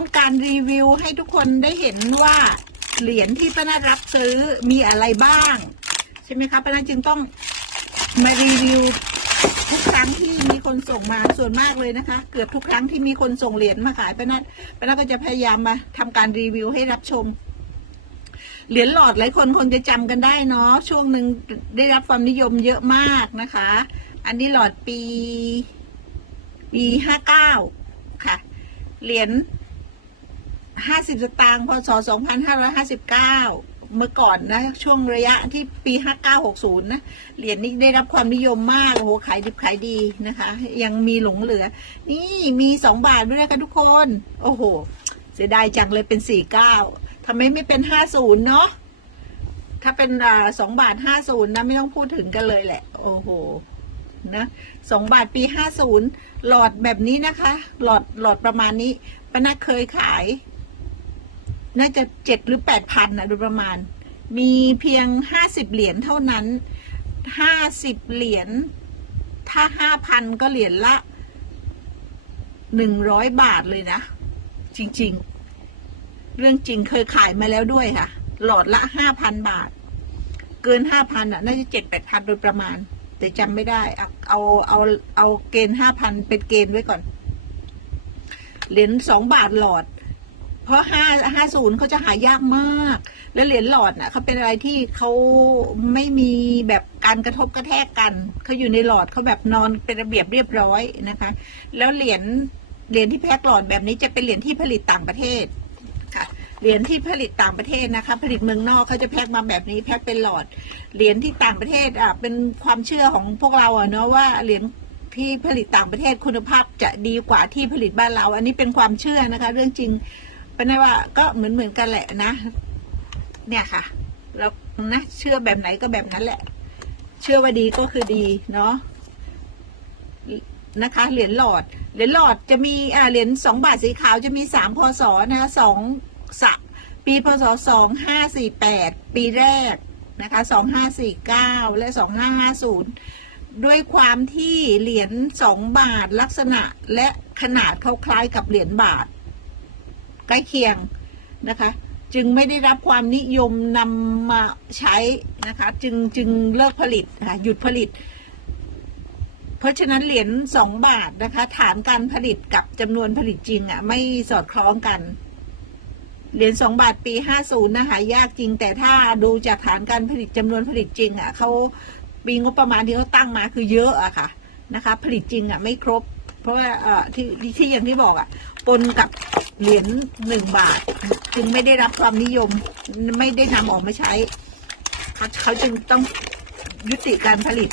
ต้องการรีวิวให้ทุกคนได้เห็นว่าเหรียญที่ป้านารับซื้อมีอะไรบ้าง ใช่ไหมคะป้านาจึงต้องมารีวิวทุกครั้งที่มีคนส่งมาส่วนมากเลยนะคะ เกือบทุกครั้งที่มีคนส่งเหรียญมาขายป้านาป้านาก็จะพยายามมาทำการรีวิวให้รับชมเหรียญหลอดหลายคนคงจะจำกันได้เนาะช่วงหนึ่งได้รับความนิยมเยอะมากนะคะ อันนี้หลอดปี ปีห้าเก้าค่ะ เหรียญ ห้าสิบสตางค์พศสองพันห้าร้อยห้าสิบเก้าเมื่อก่อนนะ ช่วงระยะที่ปีห้าเก้าหกศูนย์นะเหรียญนี้ได้รับความนิยมมากโอ้โหขายดิบขายดีนะคะ ยังมีหลงเหลือ นี่มีสองบาทด้วยนะคะทุกคน โอ้โห เสียดายจังเลยเป็นสี่เก้าทำไมไม่เป็นห้าศูนย์เนาะถ้าเป็นอ่าสองบาทห้าศูนย์นะไม่ต้องพูดถึงกันเลยแหละ โอ้โหนะสองบาทปีห้าศูนย์หลอดแบบนี้นะคะ หลอดหลอดประมาณนี้ป้านาเคยขาย น่าจะเจ็ดหรือแปดพันนะโดยประมาณ มีเพียงห้าสิบเหรียญเท่านั้นห้าสิบเหรียญถ้าห้าพันก็เหรียญละหนึ่งร้อยบาทเลยนะ จริง ๆ เรื่องจริงเคยขายมาแล้วด้วยค่ะ หลอดละห้าพันบาท เกินห้าพันอะ น่าจะเจ็ดแปดพันโดยประมาณ แต่จำไม่ได้ เอาเอาเอาเอาเกณฑ์ห้าพันเป็นเกณฑ์ไว้ก่อน เหรียญสองบาทหลอด เพราะห้าห้าศูนย์เขาจะหายากมาก แล้วเหรียญหลอดน่ะเขาเป็นอะไรที่เขาไม่มีแบบการกระทบกระแทกกันเขาอยู่ในหลอดเขาแบบนอนเป็นระเบียบเรียบร้อยนะคะ แล้วเหรียญเหรียญที่แพ็คหลอดแบบนี้จะเป็นเหรียญที่ผลิตต่างประเทศค่ะเหรียญที่ผลิตต่างประเทศนะคะ ผลิตเมืองนอกเขาจะแพ็คมาแบบนี้แพ็คเป็นหลอด เหรียญที่ต่างประเทศอะเป็นความเชื่อของพวกเราอะเนาะว่าเหรียญที่ผลิตต่างประเทศคุณภาพจะดีกว่าที่ผลิตบ้านเรา อันนี้เป็นความเชื่อนะคะ เรื่องจริง เป็นไงว่าก็เหมือนเหมือนกันแหละนะ เนี่ยค่ะ แล้วนะเชื่อแบบไหนก็แบบนั้นแหละ เชื่อว่าดีก็คือดีเนาะนะคะ เหรียญหลอด เหรียญหลอดจะมีอ่าเหรียญสองบาทสีขาวจะมีสามพศนะคะสองสะปีพศสองห้าสี่แปดปีแรกนะคะสองห้าสี่เก้าและสองห้าห้าศูนย์ด้วยความที่เหรียญสองบาทลักษณะและขนาดเขาคล้ายกับเหรียญบาท ใกล้เคียงนะคะ จึงไม่ได้รับความนิยมนำมาใช้นะคะ จึงจึงเลิกผลิตนะคะหยุดผลิต เพราะฉะนั้นเหรียญสองบาทนะคะ ฐานการผลิตกับจำนวนผลิตจริงอะไม่สอดคล้องกันเหรียญสองบาทปีห้าศูนย์นะหายากจริง แต่ถ้าดูจากฐานการผลิตจำนวนผลิตจริงอะเขาปีงบประมาณที่เขาตั้งมาคือเยอะอะค่ะนะคะ ผลิตจริงอะไม่ครบ เพราะว่าเอ่อที่ที่อย่างที่บอกอะปนกับ เหรียญหนึ่งบาท จึงไม่ได้รับความนิยม ไม่ได้นำออกมาใช้ เขาจึงต้องยุติการผลิต